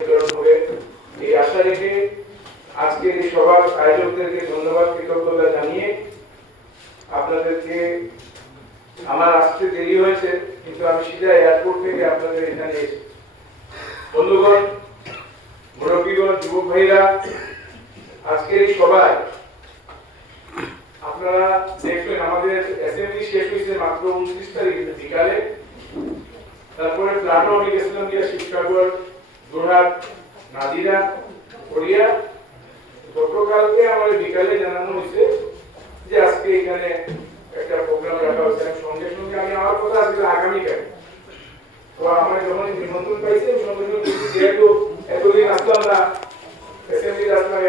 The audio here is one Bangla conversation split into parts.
এই আশা রেখে আজকের এই সভার আয়োজকদেরকে ধন্যবাদ কৃতজ্ঞতা জানিয়ে আপনাদেরকে আমার আসতে দেরি হয়েছে কিন্তু আমি সিধা এয়ারপোর্ট থেকে আপনাদের এখানে এসেছি। বন্ধুগণ, মুরব্বীগণ, যুবক ভাইরা, আজকের এই সভায় আপনারা দেখবেন আমাদের অ্যাসেম্বলি শেষ হয়েছে মাত্র 29 তারিখ বিকালে। তারপরে প্লাটো আমি গেছিলাম গিয়া শিবসাগর, যোরহাট, নাদিরা, কোরিয়া। গতকালকে আমার বিকালে জানানো হয়েছে যে আজকে এখানে একটা প্রোগ্রাম রাখা হয়েছে। সঙ্গে সঙ্গে আমি আমার কথা আসলে আগামীকাল তো আমার যখন নিমন্ত্রণ পাইছি সঙ্গে সঙ্গে যেহেতু এতদিন আসলাম না অ্যাসেম্বলি আসলাম,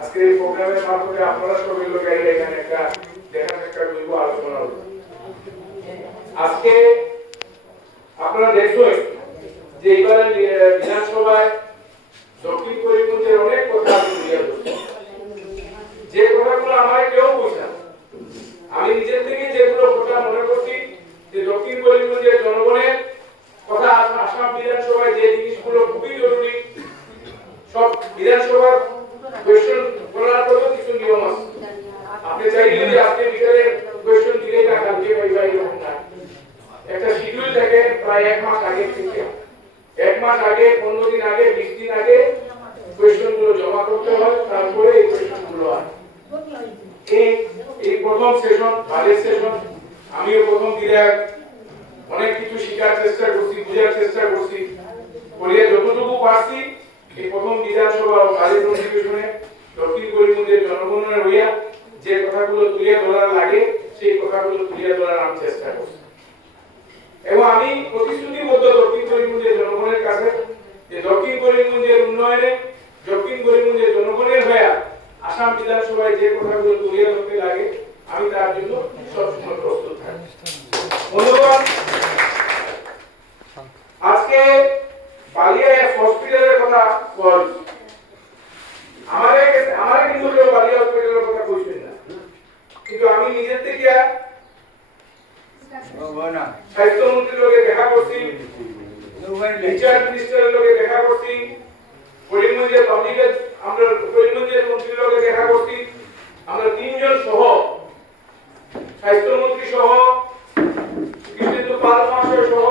আজকে এই প্রোগ্রামের মাধ্যমে আপনারা সবাই লোক এখানে একটা দেখা সাক্ষাৎ করব, আলোচনা হবে। আজকে আপনারা দেখবেন যে এবারে বিধানসভায় দক্ষিণ করিমগঞ্জের অনেক কথা তুলে ধরছে, যে কথাগুলো আমার কেউ বুঝে না। আমি নিজের থেকে যেগুলো কথা মনে করছি যে দক্ষিণ করিমগঞ্জের জনগণের কথা আসাম বিধানসভায় যে জিনিসগুলো খুবই জরুরি, সব বিধানসভার কোয়েশ্চন করার পরেও কিছু নিয়ম আছে। আপনি চাইলে যদি আজকে বিকালে কোয়েশ্চন দিলেই না, কালকে ভাই এরকম না, একটা শিডিউল থাকে প্রায় 1 মাস আগে থেকে, 1 মাস আগে, 15 দিন আগে, 20 দিন আগে কোয়েশ্চন গুলো জমা করতে হয়, তারপরে এই কোয়েশ্চন গুলো হয়। এই প্রথম সেশন, বাজেট সেশন, আমিও প্রথম দিনে অনেক কিছু শেখার চেষ্টা করছি, বোঝার চেষ্টা করছি, করে যতটুকু পারছি এই প্রথম বিধানসভা ও বাজেট অধিবেশনে দক্ষিণ করিমগঞ্জের জনগণের হইয়া যে কথাগুলো তুলে ধরার লাগে সেই কথাগুলো তুলে ধরার আমি চেষ্টা করছি। এবং আমি প্রতিশ্রুতিবদ্ধ দক্ষিণ করিমগঞ্জের জনগণের কাছে যে দক্ষিণ করিমগঞ্জের উন্নয়নে দক্ষিণ করিমগঞ্জের জনগণের হয়ে আসাম বিধানসভায় যে কথাগুলো তুলে ধরতে লাগে আমি তার জন্য সবসময় প্রস্তুত থাকি। বন্ধুগণ, আজকে বালিয়া হসপিটালের কথা বলছি। আমার কিন্তু কেউ বালিয়া হসপিটালের কথা বুঝবেন না, কিন্তু আমি নিজের থেকে স্বাস্থ্যমন্ত্রীর লগে দেখা করছি, ইনচার্জ মিনিস্টারের লগে দেখা করছি, করিমগঞ্জের পাবলিকের আমরা করিমগঞ্জের মন্ত্রীর লগে দেখা করছি। আমরা 3 জন সহ, স্বাস্থ্যমন্ত্রী সহ, কৃষ্ণেন্দু পাল মহাশয় সহ,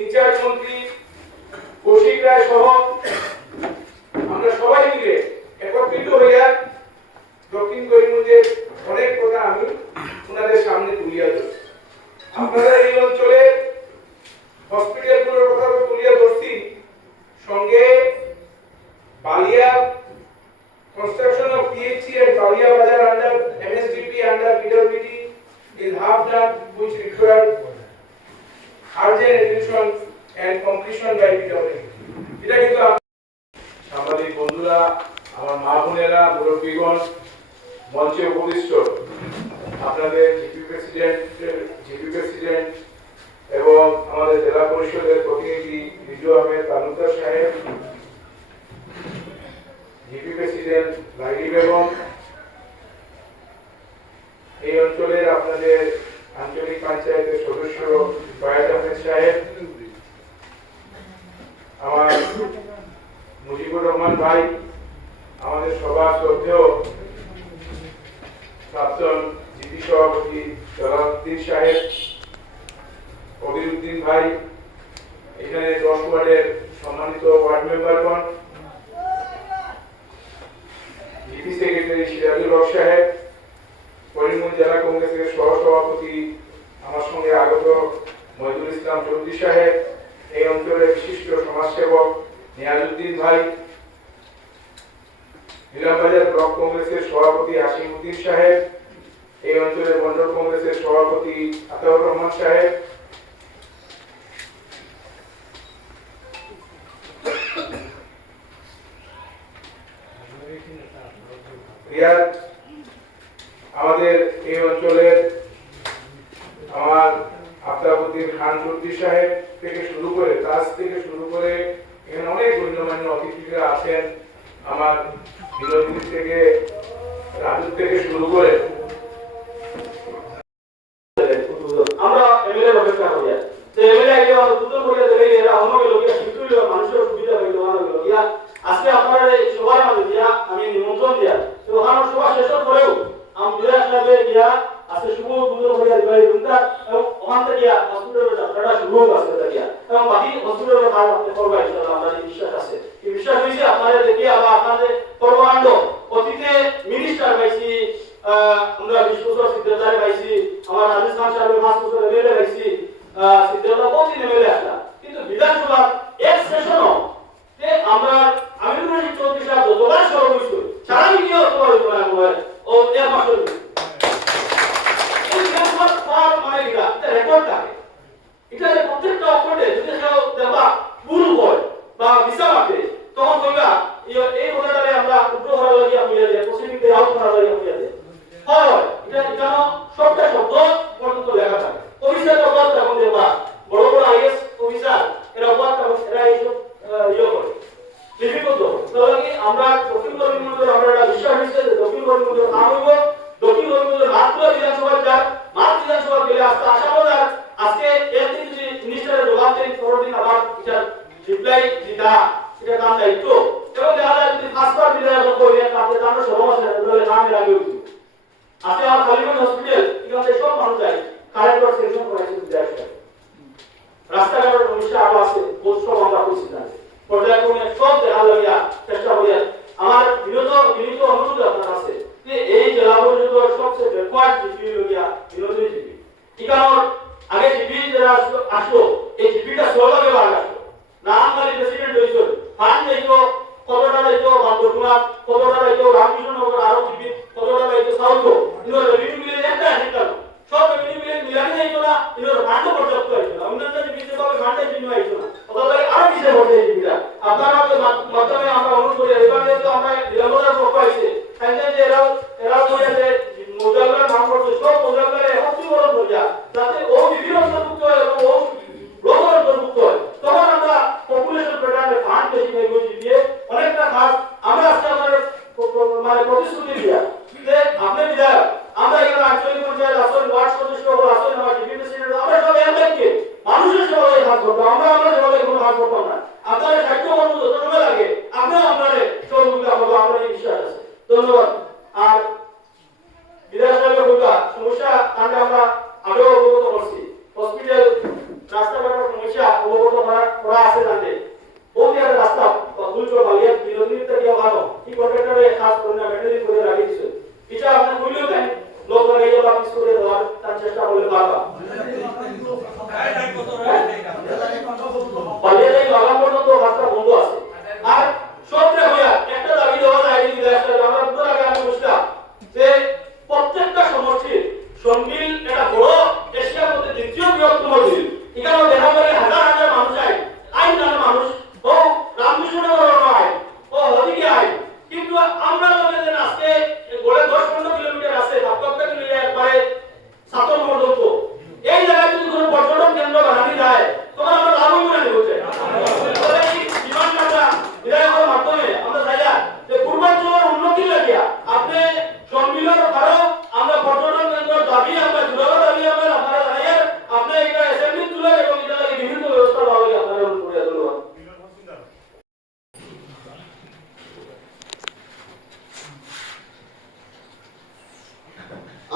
ইনচার্জ মন্ত্রী কৌশিক রায় সহ আমরা সবাই মিলে একত্রিত হইয়া দক্ষিণ করিমগঞ্জের অনেক কথা আমি ওনাদের সামনে তুলিয়া ধরছি। আপনারা এই অঞ্চলে হসপিটালগুলোর কথা তুলিয়া ধরছি, সঙ্গে Balia construction of PHC at Balia Bazar under MSDP under PWD is half done, which require urgent attention and completion by PWD. এটা কিন্তু সাংবাদিক বন্ধুরা, আমার মা বোনেরা, মুরব্বীগণ, মঞ্চে উপবিষ্ট আপনাদের জিপি প্রেসিডেন্ট এবং আমাদের জেলা পরিষদের প্রতিনিধি বিজু আহমেদ তালুকদার সাহেব, জিপি প্রেসিডেন্ট লাইলি বেগম, এই অঞ্চলের আপনাদের আঞ্চলিক পঞ্চায়েতের সদস্য ফয়াজ আহমেদ সাহেব, আমার মুজিবুর রহমান ভাই, আমাদের সভা শ্রদ্ধেয় প্রাক্তন জিপি সভাপতি জলালউদ্দিন সাহেব, কবিরউদ্দিন ভাই, এখানে 10 ওয়ার্ডের সম্মানিত ওয়ার্ড মেম্বারগণ, জিপি সেক্রেটারি সিরাজুল হক সাহেব, করিমগঞ্জ জেলা কংগ্রেসের সহসভাপতি আমার সঙ্গে আগত মহিদুল ইসলাম চৌধুরী সাহেব, এই অঞ্চলের বিশিষ্ট সমাজসেবক নিয়াজউদ্দিন ভাই, নীলামবাজার ব্লক কংগ্রেসের সভাপতি হাসিম উদ্দিন সাহেব, এই অঞ্চলের মন্ডল কংগ্রেসের সভাপতি আতাউর রহমান সাহেব, আমাদের এই অঞ্চলের আমার আফতাবউদ্দিন খান চৌধুরী সাহেব থেকে শুরু করে তাজ থেকে শুরু করে এখানে অনেক গণ্যমান্য অতিথিরা আছেন, আমার বিনোদিনী থেকে রাজু থেকে শুরু করে আমরা এমএলএ অপেক্ষা করি। তো এমএলএ আইলে দুটো করে দেবে এরা আমাকে লোকে মানুষের সুবিধা হইলো দিয়া আজকে আপনারা এই সবার মাঝে দিয়া আমি নিমন্ত্রণ দিয়া তো ওখানে সভা শেষ করেও আমি বিধায়ক সাহেবের গিয়া আজকে শুভ উদ্বোধন হইয়া দিবাই রুমটা এবং ওখান থেকে হসপিটালের যাত্রাটা শুরু হবে আজকে থেকে এবং বাকি হসপিটালের কাজ আপনি করবেন ইনশাআল্লাহ আমরা বিশ্বাস আছে এই বিশ্বাস হইছে আপনারা দেখি আবার আপনাদের কর্মকাণ্ড অতীতে মিনিস্টার পাইছি আমরা 20 বছর সিদ্ধার্থ পাইছি আমার রাজেশ খান সাহেবের 5 বছর এমএলএ পাইছি সিদ্ধার্থ বহুদিন এমএলএ আসলা কিন্তু বিধানসভার এক সেশনও তে আমরা আমিনুর রশিদ চৌধুরী সাহেব যতবার সরব হইছে সারা মিলিয়ে তোমার হয় ও এর মাসের এই বিধানসভার তার মানে এটা রেকর্ড থাকে এটা প্রত্যেকটা অপরাধে যদি কেউ দেখবা ভুল হয় বা মিছা মাপে তখন কইবা এই কথাটারে আমরা উল্টো করা লাগিয়া হইয়া যায় প্রসিডিংতে আউট করা লাগিয়া হইয়া যায় হয় এটা কেন সবটা শব্দ পর্যন্ত লেখা থাকে অফিসার অবাদ তখন দেখবা বড় বড় আইএস অফিসার এরা অবাদ এরা এইসব করে লিপিবদ্ধ তাহলে কি আমরা দক্ষিণ করিমগঞ্জের আমরা একটা বিশ্বাস হয়েছে যে দক্ষিণ করিমগঞ্জের নাম হইব দক্ষিণ করিমগঞ্জের মাতৃ বিধানসভা যার মাতৃ বিধানসভা গেলে আজকে আশাবাদ আজকে একদিন যদি মিনিস্টারের জবাব দেন পরদিন আবার এটা রিপ্লাই দিতা এটা কাম দায়িত্ব এবং দেখা যায় যদি ফার্স্টবার বিধায়ক কইলে তাতে তার সমস্যা তাহলে নাম লাগে উঠি আজকে আমার কালীগঞ্জ হসপিটাল এখানে সব মানুষ যায় কারেন্ট আর সেকশন করাইছে বিধায়ক রাস্তাঘাটের সমস্যা আরো আছে বহুত সব আমরা করছি না পর্যায়ক্রমে সব দেখা লাগিয়া চেষ্টা করিয়া আমার বিনীত অনুরোধ আপনার কাছে যে এই জেলা পর্যন্ত সবচেয়ে ব্যাকওয়ার্ড জিপি লাগিয়া বিনোদী জিপি এখানে আগে জিপি যারা আসলো এই জিপিটা সরকারে ভাগ আসলো নাম খালি প্রেসিডেন্ট হইছিল ফান্ড যাইতো কতটা যাইতো বান্দরপুরা কতটা যাইতো রামকৃষ্ণনগর আরো জিপি কতটা যাইতো সাউথ ইনোর রেভিনিউ মিলে একটা হিসাব সব রেভিনিউ মিলে মিলানি যাইতো না ইনোর ফান্ড পর্যাপ্ত হইতো না অন্যান্য জিপিতে পাবে ফান্ডের জন্য হইতো না অথবা আরো কিছু হচ্ছে এই জিপিটা আপনারা মাধ্যমে আমরা অনুরোধ করি এবার যেহেতু আমরা নিরাপত্তার পক্ষ আইছে তাই যে এরা বলে যে মোজালগার নাম করছে সব মোজালগারে একত্রীকরণ করিয়া যাতে ও বিভিন্ন অন্তর্ভুক্ত হয় এবং ও ব্লকের অন্তর্ভুক্ত হয় তখন আমরা পপুলেশন প্যাটার্নে ফান্ড বেশি নেব দিয়ে অনেকটা কাজ আমরা আজকে আমাদের মানে প্রতিশ্রুতি দিয়া যে আপনি বিধায়ক আমরা এখানে আঞ্চলিক পঞ্চায়েত আসল ওয়ার্ড সদস্য ও আসল আমার ডিপি প্রেসিডেন্ট আমরা সব এক থাকি মানুষের সেবায় কাজ করবো আমরা সেবায় কোনো কাজ করবো না আপনাদের সাহিত্য কর্ম যত সময় লাগে আপনিও আপনাদের সহযোগিতা করবো আমরা এই বিশ্বাস আছে ধন্যবাদ আর বিধায়ক সাহেবের ভূমিকা সমস্যা তাকে আমরা আগেও অবগত করছি হসপিটাল রাস্তাঘাটের সমস্যা অবগত করা আছে জানতে বহুত একটা রাস্তা ভুল বালিয়া বিনোদিনীতে গিয়ে ভালো কি কন্ট্রাক্টরে কাজ করে না ব্যাটারি করে লাগিয়ে দিছে এটা আপনি কইলেও তাই লোক লাগাইয়া বা পিস করে দেওয়ার তার চেষ্টা করলে পারবা বালিয়া এই লাগা পর্যন্ত রাস্তা বন্ধ আছে আর সবটা হইয়া একটা দাবি দেওয়া যায় বিধায়ক সাহেব আমরা পুরো আগে আমি বুঝলাম যে প্রত্যেকটা সমষ্টির সঙ্গীল একটা বড় এশিয়ার মধ্যে দ্বিতীয় বৃহত্তম বিল এখানে দেখা যায় হাজার হাজার মানুষ যায় আইন জানা মানুষ ও রামকৃষ্ণনগর নয় ও হদিকে আইন কিন্তু আমরা বলে আজকে গড়ে 10-15 কিলোমিটার আছে ভাবটা মিলে একবারে 7 পর্যন্ত এই জায়গায় যদি কোনো পর্যটন কেন্দ্র বানানো যায় তখন আমরা লাভ হইব না হচ্ছে এই বিমানটা বিধায়কের মাধ্যমে আমরা চাই যে পূর্বাঞ্চলের উন্নতি লাগিয়া আপনি সম্মিলন করো আমরা পর্যটন কেন্দ্র দাবি আমরা জুড়াবো দাবি আমরা আপনারা জানাইয়া আপনি এটা অ্যাসেম্বলি তুলে এবং এটা লাগে বিভিন্ন ব্যবস্থা ভাবে আপনারা অনুরোধ করে ধন্যবাদ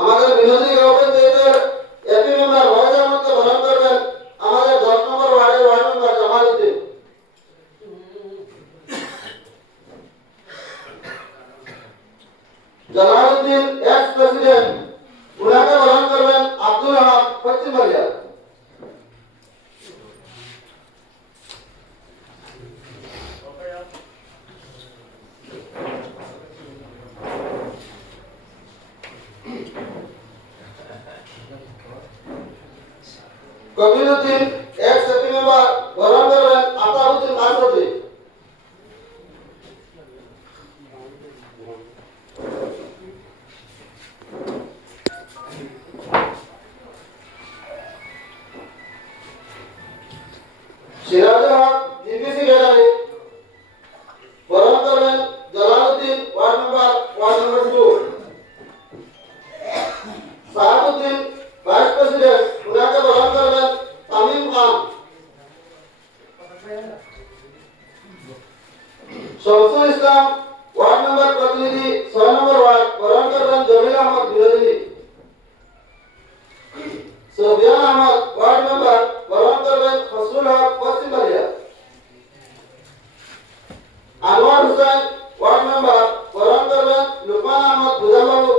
আমাদের বিনোদী গ্রামপঞ্চায়েতের এপি মেম্বার ওয়ার্ডের মধ্যে ভরণ করবেন আমাদের 10 নম্বর ওয়ার্ডের ward member Jamaluddin Jalaluddin x president উনাকে ভরণ করবেন আব্দুল রহমান পশ্চিম Balia Kabiruddin x AP member ভরণ করবেন আতাউদ্দিন কাসরতি সিরাজুল হক জিপিসি গ্যালারি ভরণ করবেন Jalaluddin ward number 2 Shahabuddin vice president উনাকে ভরণ করবেন তামিম শমসুল ইসলাম ওয়ার্ড মেম্বার প্রতিনিধি 6 নম্বর ওয়ার্ড বরণ করবেন জমিল আহমদ বিরোধী। সুফিয়ান আহমদ ওয়ার্ড মেম্বার বরণ করবেন ফসলুল হক পশ্চিম বালিয়া। আনোয়ার হোসেন ওয়ার্ড মেম্বার বরণ করবেন লুকমান আহমদ বুজাবাবু